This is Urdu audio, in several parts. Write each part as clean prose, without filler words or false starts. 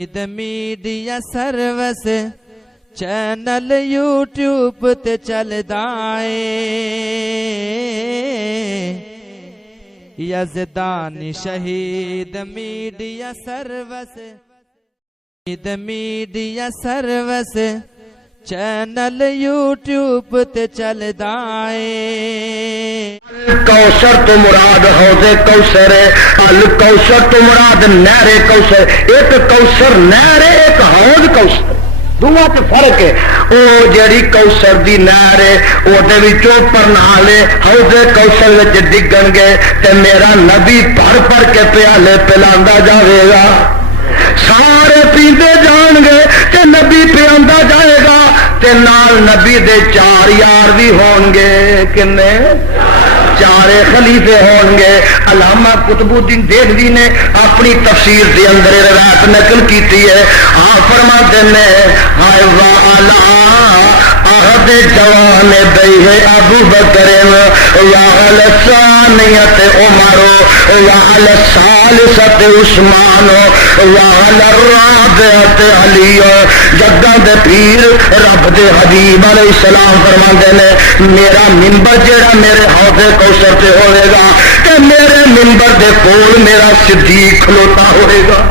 میڈیا سروس چینل یوٹیوب تے چلدا اے یزدانی شہید میڈیا سروس چینل یوٹیوب تے چلدا اے کوثر تو مراد حوض کوثر ہے، الکوثر تو مراد نہر کوثر، ایک کوثر نہر ہے، ایک حوض کوثر، دونوں تے فرق ہے۔ او جڑی کوثر دی نہر ہے او دے وچوں پرنالے حوض کوثر وچ ڈگن گے تے میرا نبی بھر بھر کے پیالے پلاندا جاوے گا، سارے پیندے جان گے تے نبی پیاندا جائے گا تے نال نبی دے چار یار بھی ہون گے، کنے چارے خلیفے ہون گے۔ علامہ قطب الدین دہلوی نے اپنی تفسیر دے اندر روایت نقل کیتی ہے، ہاں فرماتے ہیں ہائے والا عہد جوان بیہ ابو بکر وعل ثانیت عمر وعل ثالثت عثمان وعل الرابعت علی۔ جداں دے پیر رب دے حبیب علیہ السلام فرماندے نے میرا منبر جڑا میرے حوض کوثر تے ہوئے گا تے میرے منبر دے کول میرا صدیق کھلوتا ہوئے گا۔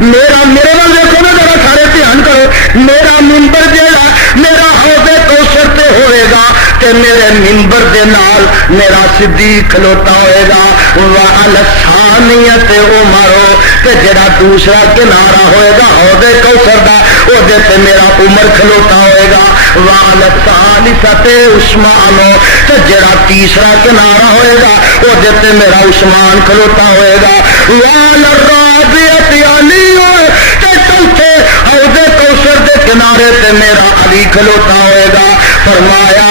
میرے وال دیکھو نا ذرا سارے دھیان کرو، میرا منبر جڑا میرا حوض کوثر تے ہوئے گا تے میرے منبر دے نال میرا صدیق کھلوتا ہوئے گا۔ وعلی الثانیت عمر، تے جڑا دوسرا کنارہ ہوئے گا حوض کوثر دا او دے تے میرا عمر کھلوتا ہوئے گا۔ وعلی الثالثت عثمان، تے جڑا تیسرا کنارہ ہوئے گا او دے تے میرا عثمان کھلوتا ہوئے گا۔ وعلی الرابعت علی، تے چوتھے حوض کوثر دے کنارے تے میرا علی کھلوتا ہوئے گا۔ فرمایا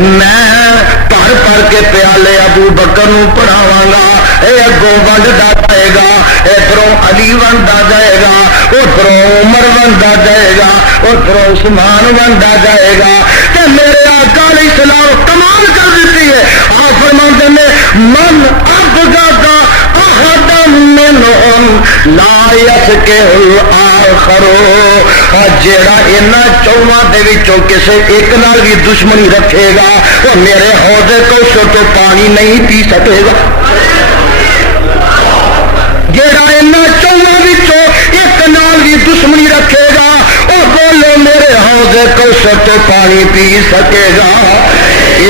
میں پڑھ پڑھ کے پیالے ابو بکر نو پڑھاواں گا، اے اگوں ونڈدا جائے گا، ادھروں علی ونڈدا جائے گا، ادھروں عمر ونڈدا جائے گا، ادھروں عثمان ونڈدا جائے گا۔ تے میرے آقا علیہ السلام کمال کر دیتی ہے، آپ فرماتے ہیں من ابغض احدا منہم لا یسکہ الآخر، جیڑا انہاں چوہاں دے وچوں کسے ایک نال بھی دشمنی رکھے گا وہ میرے حوض کوثر تو پانی نہیں پی سکے گا۔ جیڑا انہاں چوہاں وچوں ایک نال بھی دشمنی رکھے گا وہ بولو میرے حوض کوثر تو پانی پی سکے گا۔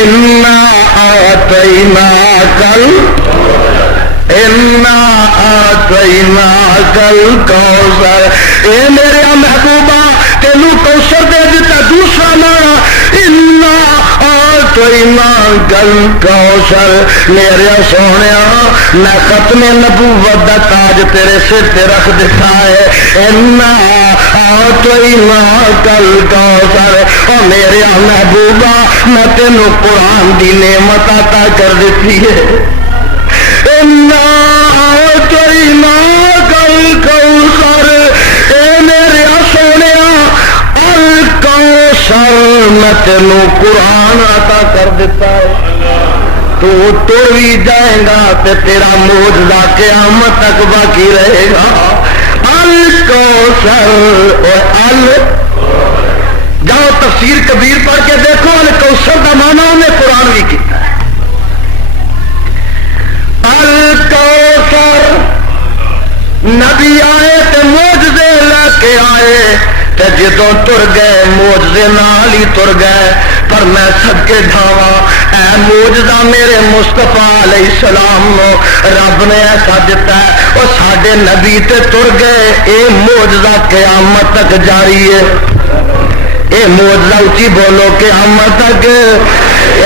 انا اعطیناک الکوثر، اے میرے محبوبہ تینو کوثر دے دیتا دوسرا مانا انا اعطیناک الکوثر، میرے سونیا میں ختم نبوت دا تاج تیرے سر تے رکھ دیتا ہے۔ انا اعطیناک الکوثر، او میرے محبوبہ میں تینو قرآن دی نعمت عطا کر دیتی ہے۔ انا اعطیناک الکوثر، اے میرے سونیا الکوثر میں تینو قرآن عطا کر دیتا ہے، تو ٹر بھی جائے گا تے تیرا معجزہ قیامت تک باقی رہے گا۔ الکوثر جاؤ تفسیر کبیر پڑھ کے دیکھو، الکوثر کا معنی انہیں قرآن بھی کیا ہے۔ الکوثر نبی آئے تے معجزے لے کے آئے تے جدوں تر گئے معجزے نال ہی تر گئے، پر میں صدقے جاواں اے معجزہ میرے مصطفیٰ علیہ السلام نو رب نے ایسا دیتا ہے وہ ساڈے نبی تے تر گئے، اے معجزہ قیامت تک جاری ہے۔ اے معجزہ اچھی بولو قیامت تک،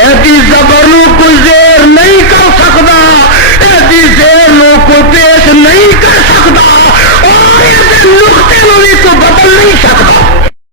ایسی زبر نو کوئی زیر نہیں